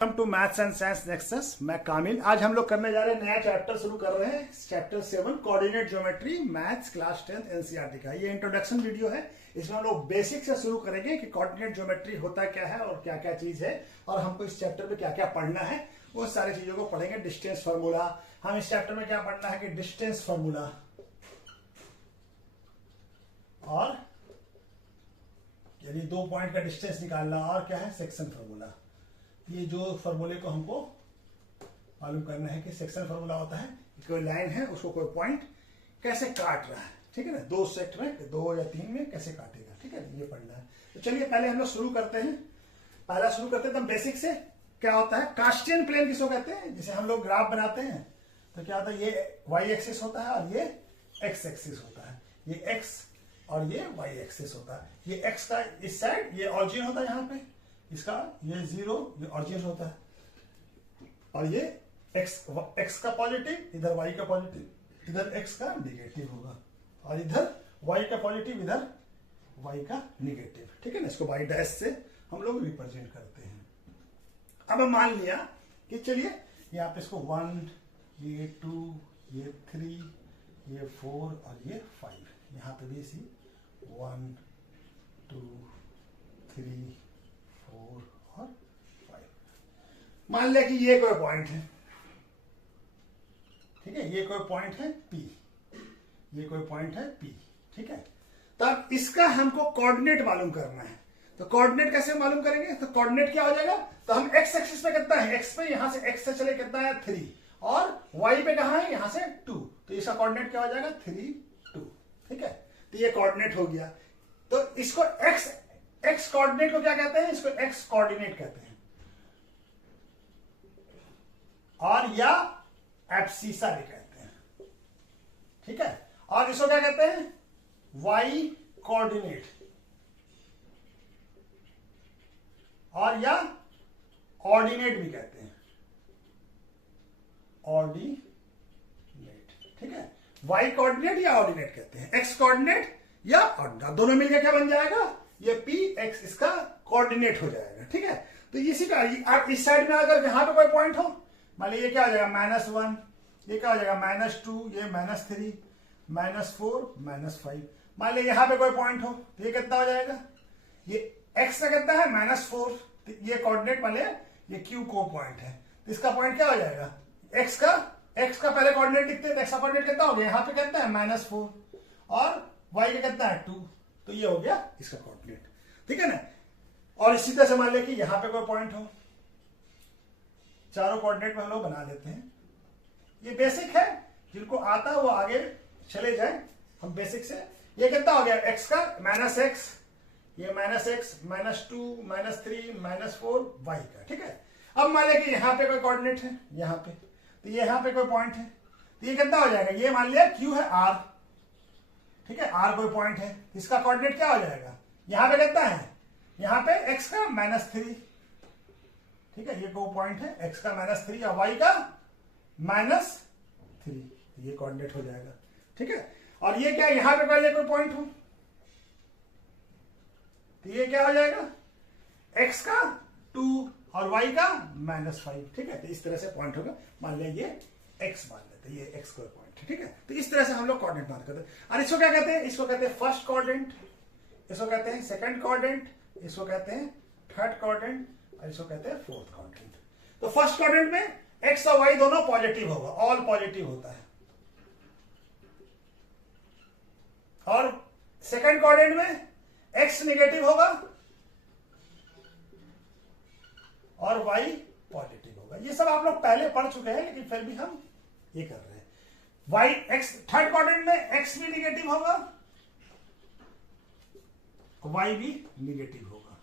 Welcome to maths and science nexus. मैं कामिल। आज हम लोग करने जा रहे हैं, नया चैप्टर शुरू कर रहे हैं, chapter 7 coordinate geometry maths class 10 NCERT का। ये इंट्रोडक्शन वीडियो है। इसमें हम लोग बेसिक से शुरू करेंगे कि कोऑर्डिनेट ज्योमेट्री होता क्या है और क्या क्या चीज है और हमको इस चैप्टर में क्या क्या पढ़ना है, वो सारी चीजों को पढ़ेंगे। डिस्टेंस फॉर्मूला, हम इस चैप्टर में क्या पढ़ना है कि डिस्टेंस फॉर्मूला और यानी 2 पॉइंट का डिस्टेंस निकालना, और क्या है सेक्शन फॉर्मूला। ये जो फॉर्मूले को हमको मालूम करना है कि सेक्शन फॉर्मूला होता है कि कोई लाइन है उसको कोई पॉइंट कैसे काट रहा है, ठीक है ना, 2 सेट में 2 या 3 में कैसे काटेगा, ठीक है, ये पढ़ना है। तो चलिए पहले हम लोग शुरू करते हैं। पहला शुरू करते हैं तो बेसिक से। क्या होता है कार्टेशियन प्लेन किसको कहते हैं? जैसे हम लोग ग्राफ बनाते हैं तो क्या होता है, ये वाई एक्सिस होता है और ये एक्स एक्सिस होता है। ये एक्स और ये वाई एक्सिस होता है। ये एक्स का इस साइड ये ऑरिजिन होता है, यहाँ पे इसका ये 0 ये ऑरिजिन होता है, और ये x का पॉजिटिव, इधर y का पॉजिटिव, इधर x का निगेटिव होगा, और इधर y का पॉजिटिव, इधर y का निगेटिव, ठीक है ना। इसको y डैश से हम लोग रिप्रेजेंट करते हैं। अब हम मान लिया कि चलिए यहाँ पे इसको 1, ये 2, ये 3, ये 4 और ये 5, यहाँ पे भी इसी 1, 2, 3, 4 और 5 मान लिया कि ये कोई पॉइंट है, ठीक है, ये कोई पॉइंट है P, ये कोई पॉइंट है P, ठीक है। तो अब इसका हमको कोऑर्डिनेट मालूम करना है। तो कोऑर्डिनेट कैसे मालूम करेंगे? तो कोऑर्डिनेट क्या हो जाएगा, तो हम x एक्सिस पे कितना है, x पे यहां से x से चले कितना है 3, और y पे कहां है, यहां से 2, तो इसका कोऑर्डिनेट क्या हो जाएगा 3, 2, ठीक है। तो ये कोऑर्डिनेट हो गया। तो इसको x कोऑर्डिनेट को क्या कहते हैं? इसको x कोऑर्डिनेट कहते हैं, और या एब्सिसा भी कहते हैं, ठीक है। और इसको क्या कहते हैं? y कोऑर्डिनेट, और या ऑर्डिनेट भी कहते हैं, ऑर्डिनेट, ठीक है। y कोऑर्डिनेट या ऑर्डिनेट कहते हैं, x कोऑर्डिनेट या ऑर्डिनेट, दोनों मिलकर क्या बन जाएगा, ये p x इसका कोऑर्डिनेट हो जाएगा, ठीक है। तो इसी का इस साइड में अगर यहां पे कोई पॉइंट हो, मान लीजिए ये क्या हो जाएगा -1, ये क्या हो जाएगा -2, ये -3, -4, -5। मान लीजिए यहां पे कोई पॉइंट हो तो ये कितना हो जाएगा, ये x का कितना है -4, तो ये कोऑर्डिनेट मान लीजिए ये q को पॉइंट है, तो इसका पॉइंट क्या हो जाएगा, x का पहले कोऑर्डिनेट लिखते हैं तो x का कोऑर्डिनेट कितना हो गया, यहाँ पे कितना है -4 और y का कितना है 2, तो ये हो गया इसका कोऑर्डिनेट, ठीक है ना। और इसी तरह से मान लें कि यहां पे कोई पॉइंट हो, चारों कोऑर्डिनेट में हम लोग बना देते हैं। ये बेसिक है, जिनको आता है वो आगे चले जाए। हम बेसिक से ये कितना हो गया, x का -x, ये -x, -2, -3, -4 y का, ठीक है। अब मान लें कि यहां पे कोई कोऑर्डिनेट है, यहां पे, तो ये यहां पे कोई पॉइंट है, तो ये कितना हो जाएगा, ये मान लिया q है r, ठीक है, r कोई पॉइंट है, इसका कोऑर्डिनेट क्या हो जाएगा, यहां पे कितना है, यहां पे x का -3, ठीक है, ये कोई पॉइंट है, x का -3 और y का -3, ये कोऑर्डिनेट हो जाएगा, ठीक है। और ये क्या, यहां पे पहले कोई पॉइंट हो तो ये क्या हो जाएगा, x का 2 और y का -5, ठीक है। तो इस तरह से पॉइंट होगा। मान लिया ये x मान लेते हैं, ये x कोई पॉइंट है, ठीक है। तो इस तरह से हम लोग कोऑर्डिनेट मान करते हैं। और इसको क्या कहते हैं, इसको कहते हैं फर्स्ट कोऑर्डिनेट, इसको कहते हैं सेकंड कोऑर्डिनेट, इसको कहते हैं थर्ड कोऑर्डिनेट, और इसको कहते हैं फोर्थ कोऑर्डिनेट। तो फर्स्ट कोऑर्डिनेट में x और y दोनों पॉजिटिव होगा, ऑल पॉजिटिव होता है, और सेकंड कोऑर्डिनेट में x नेगेटिव होगा और y पॉजिटिव होगा। ये सब आप लोग पहले पढ़ चुके हैं, लेकिन फिर भी हम ये कर रहे हैं। y x थर्ड कोऑर्डिनेट में x भी नेगेटिव होगा, y भी नेगेटिव होगा।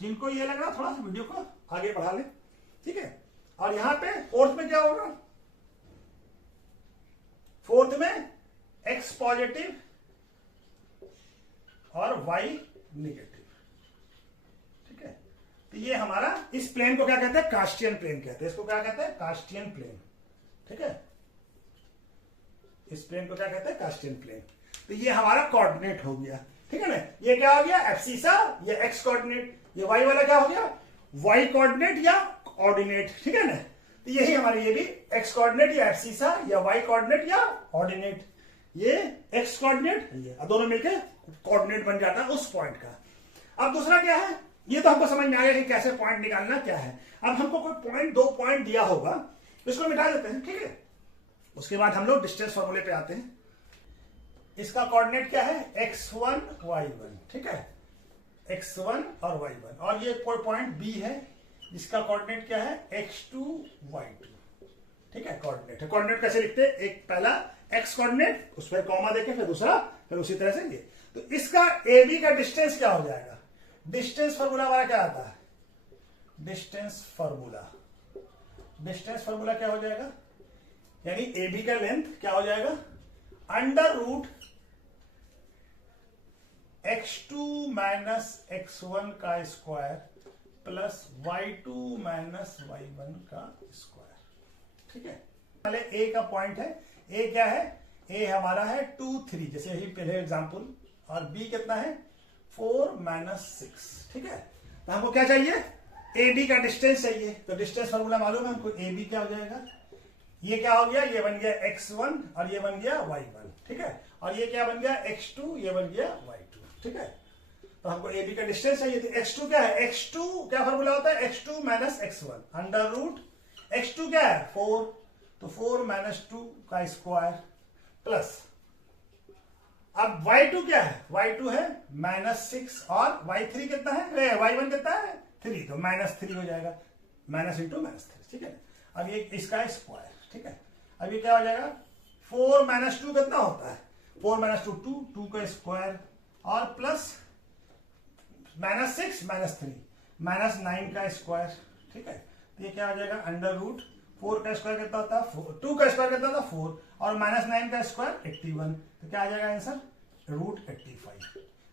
जिनको ये लग रहा थोड़ा सा वीडियो को आगे बढ़ा ले, ठीक है। और यहां पे फोर्थ में क्या होगा, फोर्थ में x पॉजिटिव और y नेगेटिव, ठीक है। तो ये हमारा, इस प्लेन को क्या कहते हैं, कार्टेशियन प्लेन कहते हैं। इसको क्या कहते हैं, कार्टेशियन प्लेन, ठीक है। इस प्लेन को क्या कहते हैं, कार्टेशियन प्लेन। तो ये हमारा कोऑर्डिनेट हो गया, ठीक है ना। ये क्या हो गया, एब्सिसा, ये x कोऑर्डिनेट, ये y वाला क्या हो गया, y कोऑर्डिनेट या ऑर्डिनेट, ठीक है ना। तो यही हमारे ये भी एक्स कोऑर्डिनेट या एब्सिसा या वाई कोऑर्डिनेट या ऑर्डिनेट, ये एक्स कोऑर्डिनेट ये दोनों मिलकर कोऑर्डिनेट बन जाता है उस पॉइंट का। अब दूसरा क्या है, ये तो हमको समझ में आ गया कि कैसे पॉइंट निकालना क्या है। अब हमको कोई पॉइंट, दो पॉइंट दिया होगा, इसको मिटा देते हैं, ठीक है। उसके बाद हम लोग डिस्टेंस फॉर्मूले पे आते हैं। इसका कोऑर्डिनेट क्या है, x1 y1, ठीक है, x1 और y1। और ये कोई पॉइंट B है जिसका कोऑर्डिनेट क्या है, x2 y2, ठीक है। कोऑर्डिनेट है, कोऑर्डिनेट कैसे लिखते हैं, एक पहला x कोऑर्डिनेट, उस पर कॉमा देके फिर दूसरा, फिर उसी तरह से ये। तो इसका AB का डिस्टेंस क्या हो जाएगा, डिस्टेंस फॉर्मूला हमारा क्या आता है, डिस्टेंस फॉर्मूला क्या हो जाएगा, यानी AB का लेंथ क्या हो जाएगा, under root x2 minus x1 का square plus y2 minus y1 का स्क्वायर, ठीक है। पहले A का पॉइंट है, A क्या है, A हमारा है 2 3, जैसे यही पहले एग्जांपल, और B कितना है 4 माइनस 6, ठीक है। तो हमको क्या चाहिए, AB का डिस्टेंस चाहिए। तो डिस्टेंस फॉर्मूला मालूम है हमको, AB क्या हो जाएगा, ये क्या हो गया, ये बन गया x1 और ये बन गया y1, ठीक है। और ये क्या बन गया x2, ये बन गया y2, ठीक है। तो हमको AB का डिस्टेंस चाहिए। तो x2 क्या है, x2 क्या फॉर्मूला होता है, x2 minus x1 under root x2 क्या है 4, तो 4 माइनस 2 का स्क्वायर प्लस, अब y2 क्या है, y2 है माइनस 6 और y3 कितना है, y1 कितना है 3, तो माइनस 3 हो जाएगा, माइनस इंटू माइनस 3, ठीक है। अब ये इसका स्क्वायर, ठीक है। अब ये क्या हो जाएगा, 4 माइनस 2 कितना होता है, 4 माइनस 2 2 का स्क्वायर और प्लस माइनस 6 माइनस 3 माइनस 9 का स्क्वायर, ठीक है। तो ये क्या हो जाएगा, अंडर रूट 4 का स्क्वायर कितना होता है 4, 2 का स्क्वायर कितना होता है 4 और माइनस 9 का स्क्वायर 81, तो क्या आ जाएगा आंसर रूट 85।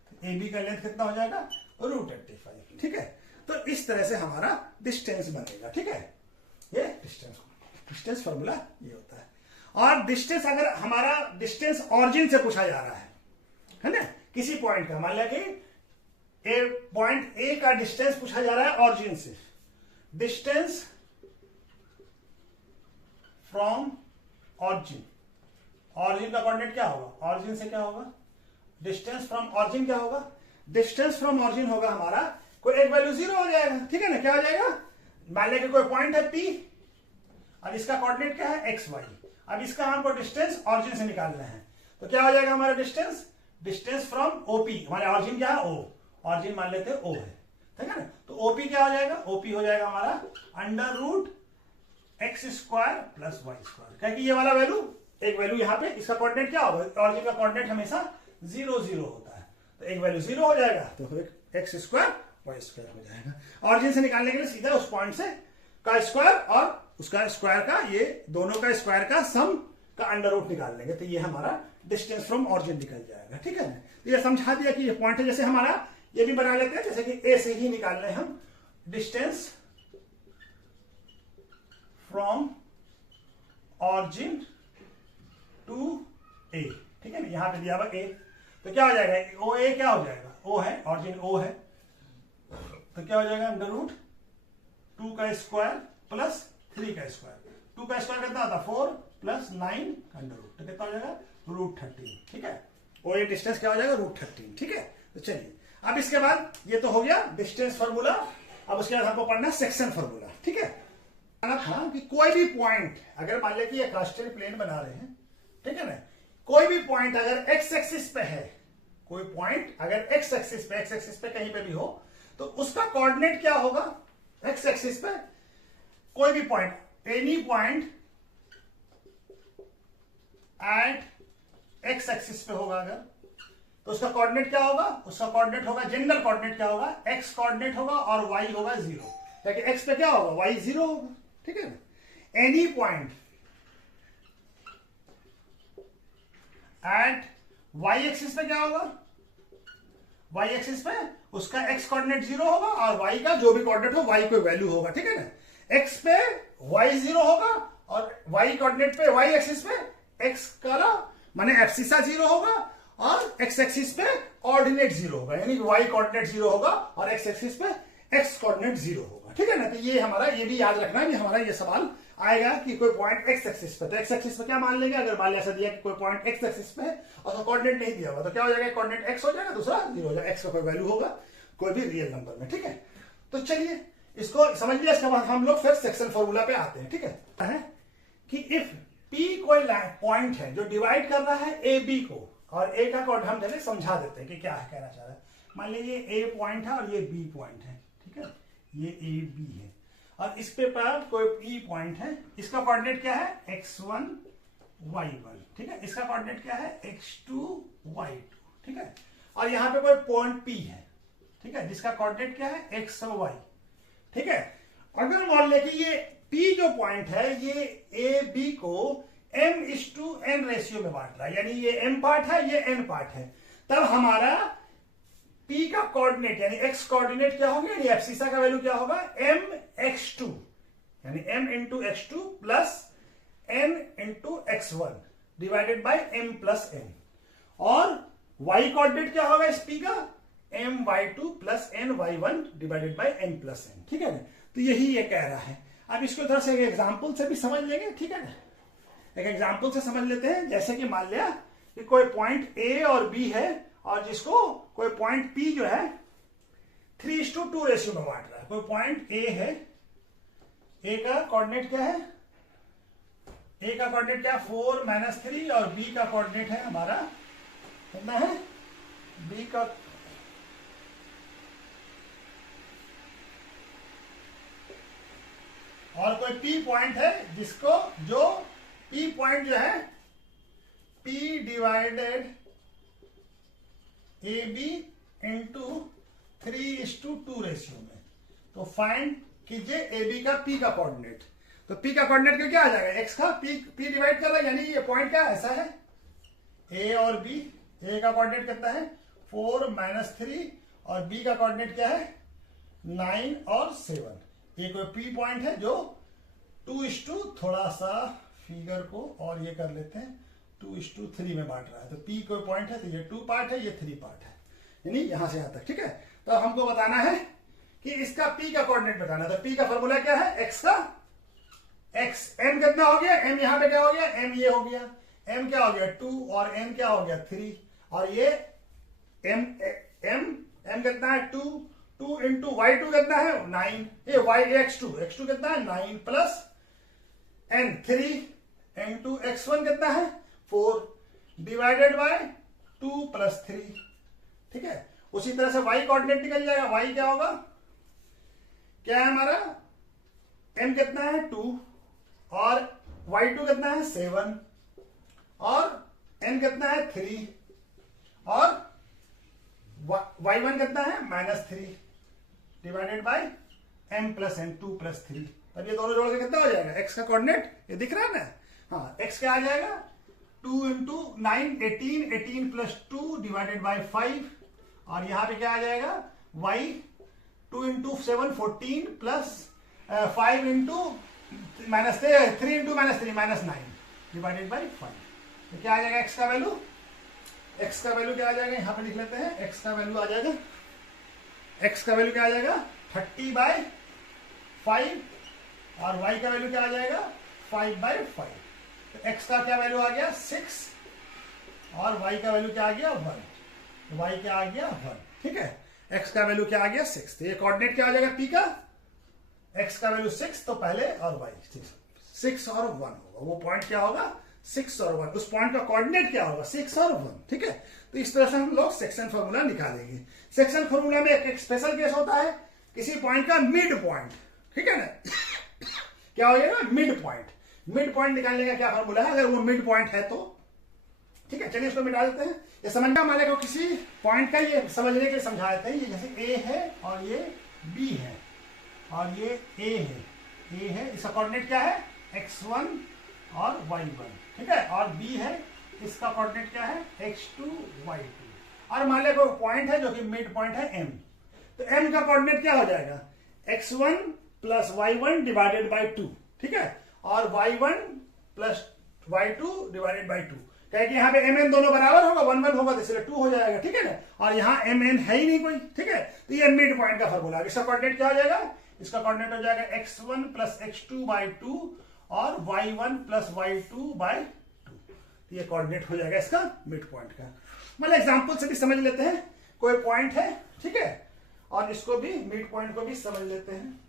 तो AB का लेंथ कितना हो जाएगा, रूट 85, ठीक है। तो इस तरह से हमारा डिस्टेंस बनेगा, ठीक है। ये डिस्टेंस फॉर्मूला ये होता है। और डिस्टेंस, अगर हमारा डिस्टेंस ऑरिजिन से पूछा जा रहा है ना, किसी पॉइंट का, मान लिया कि पॉइंट ए का डिस्टेंस पूछा जा रहा है ऑरिजिन से, डिस्टेंस फ्रॉम ऑरिजिन, ऑरिजिन का कोऑर्डिनेट क्या होगा, ऑरिजिन से क्या होगा, डिस्टेंस फ्रॉम ऑरिजिन क्या होगा, डिस्टेंस फ्रॉम ऑरिजिन होगा हमारा, कोई एक वैल्यू 0 हो जाएगा, ठीक है ना। क्या हो जाएगा, मान लिया कि कोई पॉइंट है P और इसका कोऑर्डिनेट क्या है xy। अब इसका हमको डिस्टेंस ऑरिजिन से निकालना है, तो क्या हो जाएगा हमारा डिस्टेंस फ्रॉम OP, हमारे ऑरिजिन क्या है O, ऑरिजिन मान लेते हैं O है, ठीक है ना। तो OP क्या हो जाएगा, OP हो जाएगा हमारा under root x square plus y square, क्या कि ये वाला वैल्यू, एक वैल्यू यहाँ पे, इसका कोऑर्डिनेट क्या होगा, ऑरिजिन का कोऑर्डिनेट हमेशा 0 0 होता है, तो एक वैल्यू 0 हो जाएगा, तो x स्क्वायर y स्क्वायर हो जाएगा। ऑरिजिन से निकालने के लिए सीधा उस पॉइंट से का स्क्वायर और उसका स्क्वायर का, ये दोनों का स्क्वायर का सम का अंडर रूट निकाल लेंगे, तो ये हमारा डिस्टेंस फ्रॉम ऑरिजिन निकल जाएगा, ठीक है ना। तो ये समझा दिया कि ये पॉइंट है, जैसे हमारा ये भी बना लेते हैं, जैसे कि ए से ही निकाल रहे हैं हम, डिस्टेंस फ्रॉम ऑरिजिन टू ए, ठीक है ना। यहां पे दिया हुआ ए, तो क्या हो जाएगा, ओ ए क्या हो जाएगा, ओ है, ऑरिजिन ओ है, तो क्या हो जाएगा अंडर रूट 2 का स्क्वायर प्लस 3 का स्क्वायर, 2 का स्क्वायर कितना आता है 4 प्लस 9 अंडर रूट, तो कितना हो जाएगा रूट 13, ठीक है। और ये डिस्टेंस क्या हो जाएगा रूट 13, ठीक है। तो चलिए अब इसके बाद ये तो हो गया डिस्टेंस फॉर्मूला, अब उसके बाद हमको पढ़ना सेक्शन फॉर्मूला, ठीक है। था कि कोई भी पॉइंट, अगर मान लिया कि ये कार्टेशियन प्लेन बना रहे हैं, ठीक है ना, कोई भी पॉइंट अगर एक्स एक्सिस पे है, कोई पॉइंट अगर एक्स एक्सिस पे कहीं पे भी हो, तो उसका कोऑर्डिनेट क्या होगा, एक्स एक्सिस पे कोई भी point, any point at x axis पे होगा अगर, तो उसका कोऑर्डिनेट क्या होगा, उसका कोऑर्डिनेट होगा, जनरल कोऑर्डिनेट क्या होगा, एक्स कोऑर्डिनेट होगा और वाई होगा 0, ताकि एक्स पे क्या होगा, वाई 0 होगा, ठीक है ना। Any point at y axis पे क्या होगा, वाई एक्सिस पे उसका एक्स कोऑर्डिनेट 0 होगा और वाई का जो भी कोऑर्डिनेट हो, वाई कोई वैल्यू होगा, ठीक है ना। एक्स पे वाई 0 होगा और वाई कोऑर्डिनेट पे, वाई एक्सिस पे एक्स का माने एब्सिसा 0 होगा और एक्स एक्सिस पे ऑर्डिनेट 0 होगा, यानी कि वाई कोऑर्डिनेट 0 होगा और एक्स एक्सिस पे एक्स कोऑर्डिनेट 0 होगा, ठीक है ना। तो ये हमारा, ये भी याद रखना कि हमारा ये सवाल आएगा कि कोई पॉइंट एक्स एक्सिस पे, तो एक्स एक्सिस पे क्या मान लेंगे, अगर मान लिया ऐसा दिया कि कोई पॉइंट एक्स एक्सिस पे है और कोऑर्डिनेट नहीं दिया हुआ तो क्या हो जाएगा, कोऑर्डिनेट एक्स हो जाएगा, दूसरा 0 हो जाएगा, एक्स का कोई वैल्यू होगा कोई भी रियल नंबर में। ठीक है, तो चलिए इसको समझ लिया। इसके बाद हम लोग फिर सेक्शन फॉर्मूला पे आते हैं। ठीक है कि इफ पी कोई पॉइंट है जो डिवाइड कर रहा है ए बी को, और ए का कोड हम पहले समझा देते हैं कि क्या है, कहना चाह रहा है। मान लीजिए ए पॉइंट है और ये बी पॉइंट है, ठीक है, ये ए बी है, और इस पे पर कोई पी पॉइंट है, इसका कोऑर्डिनेट क्या है, x1 y1, ठीक है, इसका कोऑर्डिनेट क्या है, x2 y2, ठीक है, और यहां पे कोई पॉइंट p है, ठीक है, जिसका कोऑर्डिनेट क्या है, x और y, ठीक है। अगर मान ले कि ये p जो पॉइंट है ये ए बी को m:n रेशियो में बांट रहा है, यानी ये m पार्ट है ये n पार्ट है, तब हमारा p का कोऑर्डिनेट यानी x कोऑर्डिनेट क्या होंगे, यानी एब्सिसा का वैल्यू क्या होगा, mx2, यानी m into x2 plus n into x1 divided by m plus n, और y कोऑर्डिनेट क्या होगा इस p का, my2 plus ny1 divided by m plus n, ठीक है ना। तो यही ये कह रहा है। अब इसको थोड़ा सा एक एग्जाम्पल से भी समझ लेंगे, ठीक है ना, एक एग्जाम्पल से समझ लेते हैं। जैसे कि मान लिया कि कोई पॉइंट a और b है, और जिसको कोई पॉइंट p जो है 3:2 रेशियो में बांट रहा है। कोई पॉइंट a है, a का कोऑर्डिनेट क्या है, a का कोऑर्डिनेट क्या है 4 - 3, और b का कोऑर्डिनेट है हमारा कितना है, b का और कोई p पॉइंट है जिसको जो p पॉइंट जो है p divided A B into 3:2 ratio में। तो फाइंड कीजिए ए बी का p का कोऑर्डिनेट। तो p का कोऑर्डिनेट क्या आ जाएगा, x का p डिवाइड कर रहा है, यानी ये पॉइंट क्या ऐसा है a और b। a का कोऑर्डिनेट कितना है 4 - 3, और b का कोऑर्डिनेट क्या है 9 और 7। ये कोई p पॉइंट है जो 2:, थोड़ा सा फिगर को और ये कर लेते हैं 2:3 में बांट रहा है। तो p कोई पॉइंट है, तो ये 2 पार्ट है, ये 3 पार्ट है, यानी यहां से यहां तक, ठीक है। तो हमको बताना है कि इसका p का कोऑर्डिनेट बताना है। तो p का फॉर्मूला क्या है, x का x, m कितना हो गया, m यहां पे क्या हो गया, m ये हो गया, m क्या हो गया 2, और n क्या हो गया 3, और ये m कितना है 2 इंटू y2 कितना है 9, ये x2 कितना है 9 प्लस n 3 इंटू x1 कितना है 4 डिवाइडेड बाय 2 प्लस 3, ठीक है। उसी तरह से y कोऑर्डिनेट निकल जाएगा, y क्या होगा, क्या है हमारा m कितना है 2, और y2 कितना है 7, और n कितना है 3, और y1 कितना है -3 divided by m plus n 2 plus 3। अब ये दोनों जोड़ के कितना हो जाएगा, x का कोऑर्डिनेट ये दिख रहा है ना, हाँ x क्या आ जाएगा 2 इंटू 9 18 प्लस 2 डिवाइडेड बाय 5, और यहां पे क्या आ जाएगा y 2 into 7 14 plus 5 into -3 into -3 -9 divided by 5। तो क्या आ जाएगा x का वैल्यू, x का वैल्यू क्या आ जाएगा, यहां पे लिख लेते हैं, x का वैल्यू आ जाएगा, x का वैल्यू क्या आ जाएगा 30/5, और y का वैल्यू क्या आ जाएगा 5/5। तो x का क्या वैल्यू आ गया 6, और y का वैल्यू क्या आ गया 1, तो y क्या आ गया 1, ठीक है। x का वैल्यू क्या आ गया 6, तो ये कोऑर्डिनेट क्या आ जाएगा p का, x का वैल्यू 6, तो पहले और y 6 और 1 होगा, वो पॉइंट क्या होगा 6 और 1, उस पॉइंट का कोऑर्डिनेट क्या होगा 6 और 1, ठीक है। तो इस तरह से हम लोग सेक्शन फॉर्मूला निकालेंगे। सेक्शन फॉर्मूला में एक स्पेशल केस होता है, किसी पॉइंट का मिड पॉइंट, ठीक है ना क्या हो जाएगा मिड पॉइंट निकालने का क्या फॉर्मूला है, अगर वो मिड पॉइंट है तो, ठीक है। चलिए इसको मिटा देते हैं। ये समझना, हमारे को किसी पॉइंट का ये समझने के लिए समझा देते हैं। ये जैसे a है और ये b है और ये a है, इसका कोऑर्डिनेट क्या है x1 और y1, ठीक है, और b है, इसका कोऑर्डिनेट क्या है x2 y2, और मान लिया कोई पॉइंट है जो कि मिड पॉइंट है m। तो m का कोऑर्डिनेट क्या हो जाएगा x1 plus y1 divided by 2, ठीक है, और y1 plus y2 divided by 2, क्या कि यहाँ पे mn दोनों बराबर होगा, 1 1 होगा तो इसलिए 2 हो जाएगा, ठीक है ना, और यहाँ mn है ही नहीं कोई, ठीक है। तो ये मिड पॉइंट का फॉर्मूला है। इसका कोऑर्डिनेट क्या हो जाएगा इसका कोऑर्डिनेट हो जाएगा x1 प्लस x2 बाई 2 और y1 प्लस y2 बाई 2। ये कोऑर्डिनेट हो जाएगा इसका मिड पॉइंट का। मतलब एग्जांपल से भी समझ लेते हैं, कोई पॉइंट है, ठीक है, और इसको भी मिड पॉइंट को भी समझ लेते हैं।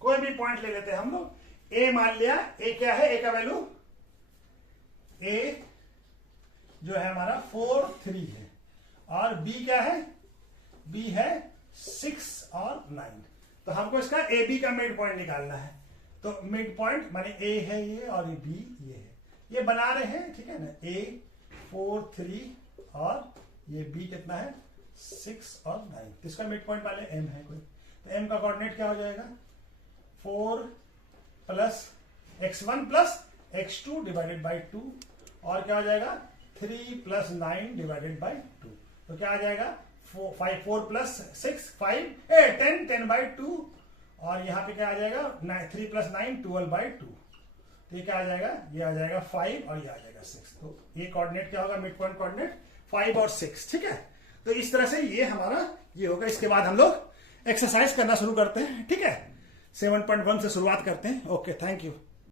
कोई भी पॉइंट ले लेते हैं हम लोग। ए मान लिया, ए क्या है, ए का वैल्यू, ए जो है हमारा 4 3 है, और बी क्या है, बी है 6 और 9। तो हमको इसका ए बी का मिड पॉइंट निकालना है। तो मिड पॉइंट माने ए है ये और ये बी ये है, ये बना रहे हैं, ठीक है ना। ए 4 3 और ये बी कितना है 6 और 9। तो इसका मिड पॉइंट वाले एम है कोई, तो एम का कोऑर्डिनेट क्या हो जाएगा 4 plus x1 plus x2 divided by 2 और क्या हो जाएगा 3 प्लस 9 डिवाइडेड बाई 2। तो क्या आ जाएगा 4 प्लस 6 5 10 10 बाई 2 और यहाँ पे क्या आ जाएगा 3 प्लस 9 12 बाई 2। तो ये क्या आ जाएगा, ये आ जाएगा 5 और ये आ जाएगा 6। तो ये कोऑर्डिनेट क्या होगा, मिड पॉइंट कोऑर्डिनेट 5 और 6, ठीक है। तो इस तरह से ये हमारा ये होगा। इसके बाद हम लोग एक्सरसाइज करना शुरू करते हैं, ठीक है। 7.1 से शुरुआत करते हैं। Okay, thank you.